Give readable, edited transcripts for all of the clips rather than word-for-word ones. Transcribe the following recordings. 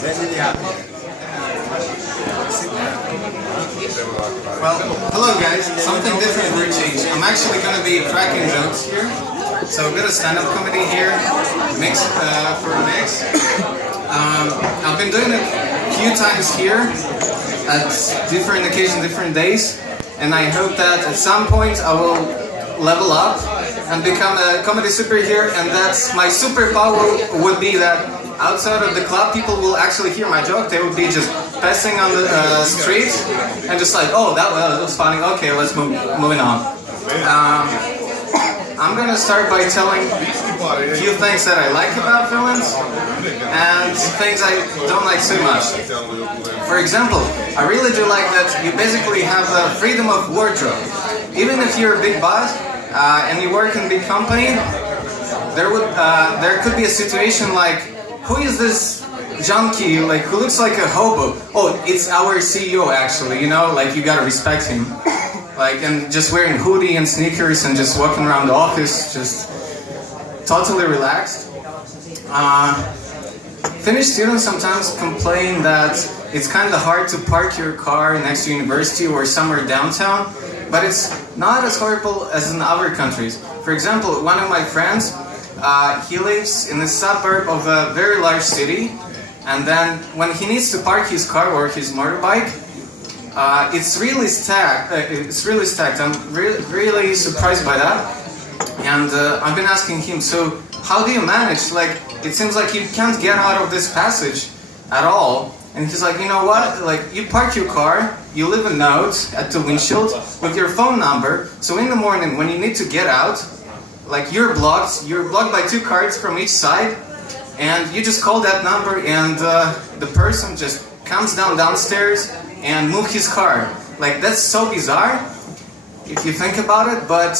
Well, hello guys. Something different for a change. I'm actually going to be cracking jokes here. So a bit of stand-up comedy here, mix for a mix. I've been doing it a few times here at different occasions, different days, and I hope that at some point I will level up and become a comedy superhero, and that's my superpower would be that outside of the club people will actually hear my joke. They would be just passing on the street and just like, oh, that was funny, okay, let's moving on. I'm gonna start by telling a few things that I like about villains and things I don't like so much. For example, I really do like that you basically have a freedom of wardrobe. Even if you're a big boss and you work in a big company, there could be a situation like, who is this junkie, like, who looks like a hobo? Oh, it's our CEO actually, you know, like, you gotta respect him. Like, and just wearing hoodie and sneakers and just walking around the office, just totally relaxed. Finnish students sometimes complain that it's kind of hard to park your car next to university or somewhere downtown, but it's not as horrible as in other countries. For example, one of my friends, he lives in the suburb of a very large city, and then when he needs to park his car or his motorbike, it's really stacked. I'm really surprised by that, and I've been asking him, so how do you manage? Like, it seems like you can't get out of this passage at all. And he's like, you know what? Like, you park your car, you leave a note at the windshield with your phone number, so in the morning when you need to get out, like, you're blocked by 2 cars from each side, and you just call that number, and the person just comes downstairs and move his car. Like, that's so bizarre if you think about it, but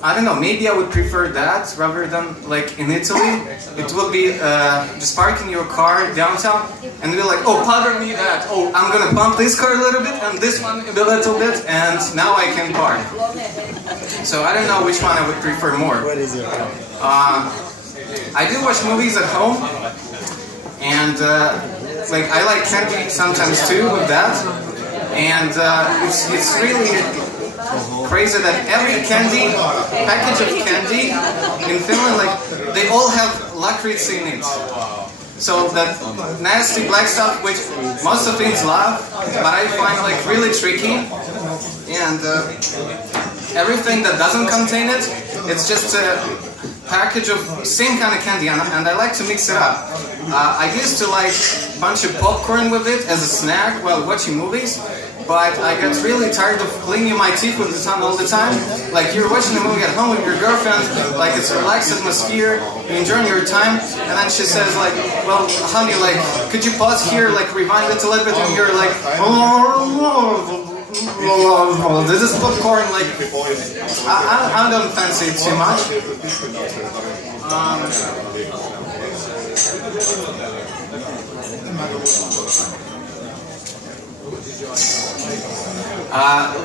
I don't know, maybe I would prefer that rather than, like, in Italy. It would be just parking your car downtown and be like, oh, pardon me that, oh, I'm gonna bump this car a little bit and this one a little bit, and now I can park. So I don't know which one I would prefer more. What is it? I do watch movies at home, and like, I like candy sometimes too with that, and it's really crazy that every package of candy in Finland, like, they all have lakritsa in it. So that nasty black stuff, which most of Finns love, but I find, like, really tricky. And everything that doesn't contain it, it's just a package of same kind of candy, and I like to mix it up. I used to like a bunch of popcorn with it as a snack while watching movies, but I got really tired of cleaning my teeth with the tongue all the time. Like, you're watching a movie at home with your girlfriend, like, it's a relaxed atmosphere, you're enjoying your time, and then she says, like, well, honey, like, could you pause here, like, rewind it a little bit, and you're like, this is popcorn, like, I don't fancy it too much.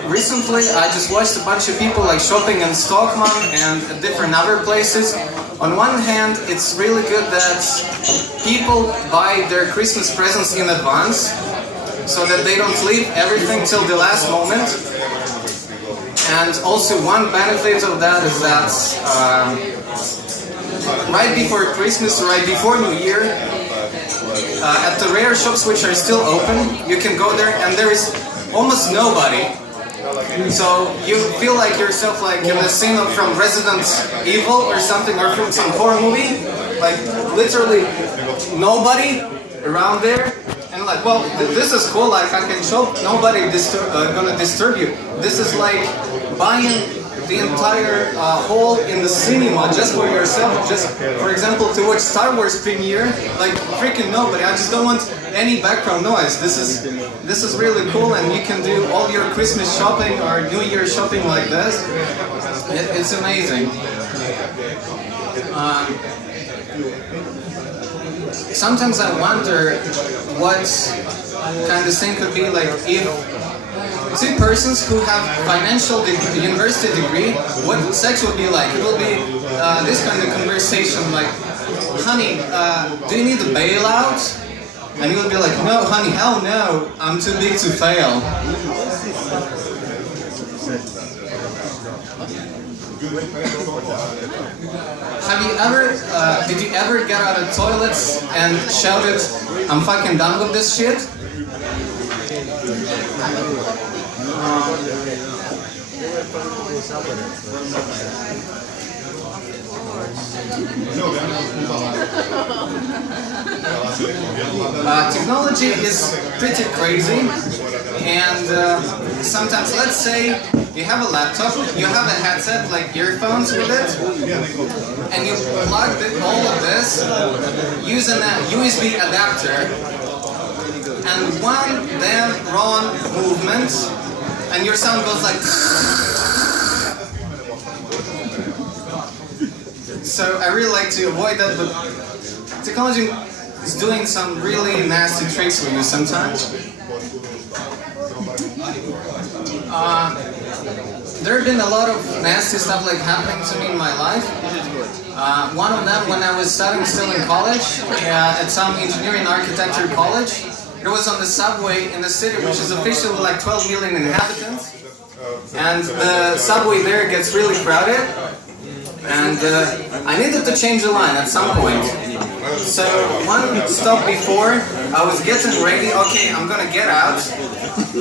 Recently, I just watched a bunch of people, like, shopping in Stockholm and at different other places. On one hand, it's really good that people buy their Christmas presents in advance, so that they don't leave everything till the last moment. And also, one benefit of that is that right before Christmas or right before New Year, at the rare shops which are still open, you can go there and there is almost nobody. So you feel like yourself like in a scene from Resident Evil or something, or from some horror movie. Like, literally nobody around there. And like, well, this is cool, like, I can shop, nobody gonna disturb you. This is like buying the entire hall in the cinema just for yourself, just, for example, to watch Star Wars premiere, like, freaking nobody. I just don't want any background noise. This is really cool, and you can do all your Christmas shopping or New Year shopping like this. It's amazing. Sometimes I wonder what kind of thing could be like if 2 persons who have university degree, what sex would be like. It will be this kind of conversation like, honey, do you need a bailout? And you would be like, no, honey, hell no, I'm too big to fail. Did you ever get out of toilets and shouted, I'm fucking done with this shit? Technology is pretty crazy, and sometimes, let's say you have a laptop, you have a headset like earphones with it, and you plug all of this using a USB adapter, and one damn wrong movement, and your sound goes like. So I really like to avoid that, but technology is doing some really nasty tricks for you sometimes. There have been a lot of nasty stuff like happening to me in my life. One of them when I was studying still in college at some engineering architecture college. It was on the subway in the city, which is officially like 12 million inhabitants. And the subway there gets really crowded. And I needed to change the line at some point. So one stop before, I was getting ready. Okay, I'm gonna get out.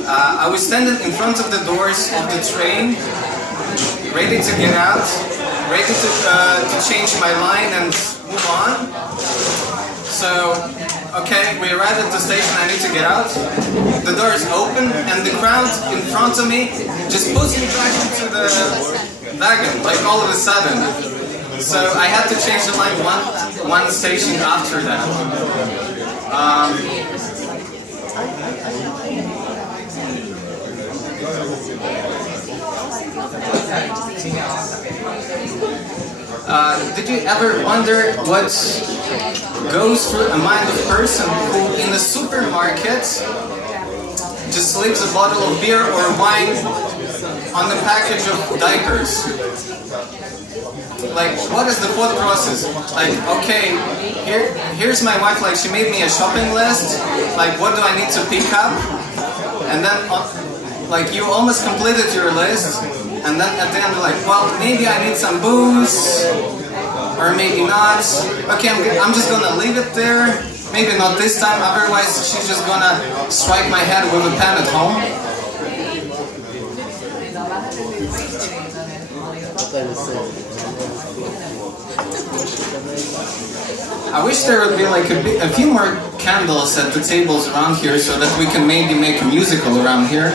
I was standing in front of the doors of the train, ready to get out, ready to change my line and move on. So, okay, we arrived at the station. I need to get out. The doors open, and the crowd in front of me just puts me back into the wagon, like all of a sudden. So I had to change the line one station after that. Did you ever wonder what goes through a mind of a person who in the supermarket just leaves a bottle of beer or wine on the package of diapers? Like, what is the thought process? Like, okay, here's my wife, like, she made me a shopping list, like, what do I need to pick up? And then, like, you almost completed your list, and then at the end, like, well, maybe I need some booze, or maybe not. Okay, I'm just gonna leave it there, maybe not this time, otherwise she's just gonna strike my head with a pen at home. I wish there would be like a few more candles at the tables around here so that we can maybe make a musical around here.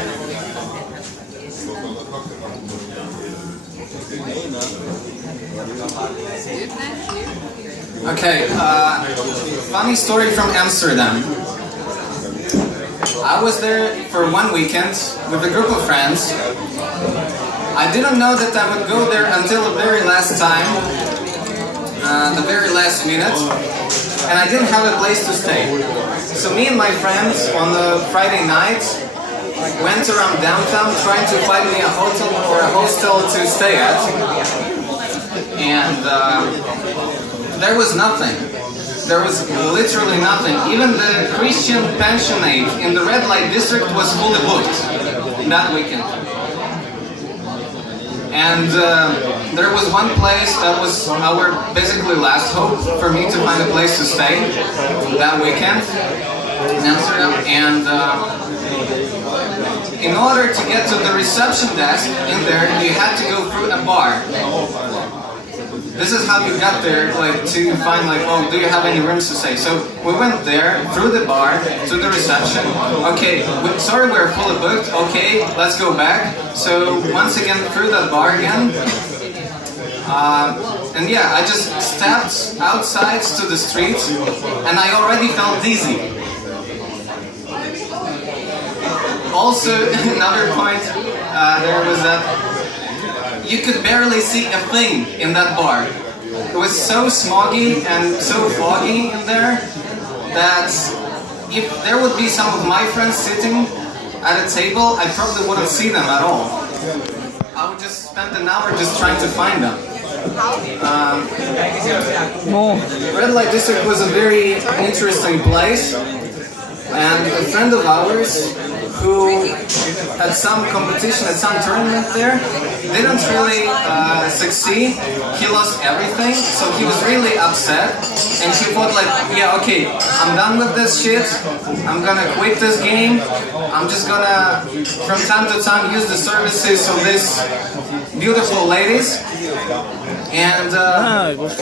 Okay, funny story from Amsterdam. I was there for one weekend with a group of friends. I didn't know that I would go there until the very last time, the very last minute, and I didn't have a place to stay. So me and my friends on the Friday night went around downtown trying to find me a hotel or a hostel to stay at, and there was nothing. There was literally nothing. Even the Christian pensionate in the red light district was fully booked that weekend. And there was one place that was our basically last hope for me to find a place to stay that weekend in Amsterdam. And in order to get to the reception desk in there, you had to go through a bar. This is how you got there, like, to find, like, oh, do you have any rooms to stay? So we went there, through the bar, to the reception. Okay, sorry, we're fully booked. Okay, let's go back. So once again, through that bar again. And yeah, I just stepped outside to the street, and I already felt dizzy. Also, another point there was that you could barely see a thing in that bar. It was so smoggy and so foggy in there that if there would be some of my friends sitting at a table, I probably wouldn't see them at all. I would just spend an hour just trying to find them. Red Light District was a very interesting place. And a friend of ours who had some competition at some tournament there didn't really succeed. He lost everything, so he was really upset. And he thought like, yeah, okay, I'm done with this shit. I'm gonna quit this game. I'm just gonna, from time to time, use the services of these beautiful ladies. And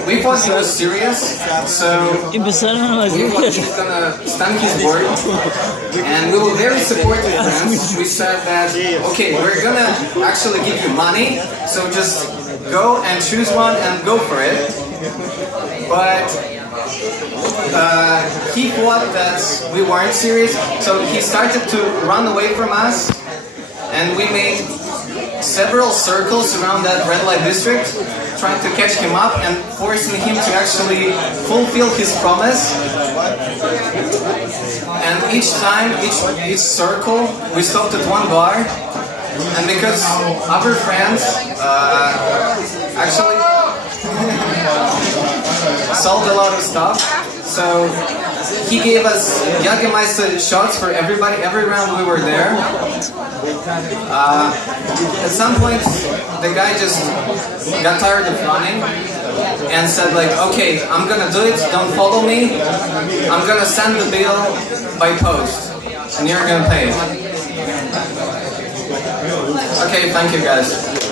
we thought he was serious, so we thought he was gonna stand his word. And we were very supportive friends. We said that, okay, we're gonna actually give you money, so just go and choose one and go for it. But he thought that we weren't serious, so he started to run away from us, and we made several circles around that red light district, trying to catch him up and forcing him to actually fulfill his promise. And each time, each circle, we stopped at one bar, and because our friends actually sold a lot of stuff, so he gave us Jägermeister shots for everybody, every round we were there. At some point, the guy just got tired of running and said like, okay, I'm gonna do it, don't follow me. I'm gonna send the bill by post, and you're gonna pay it. Okay, thank you guys.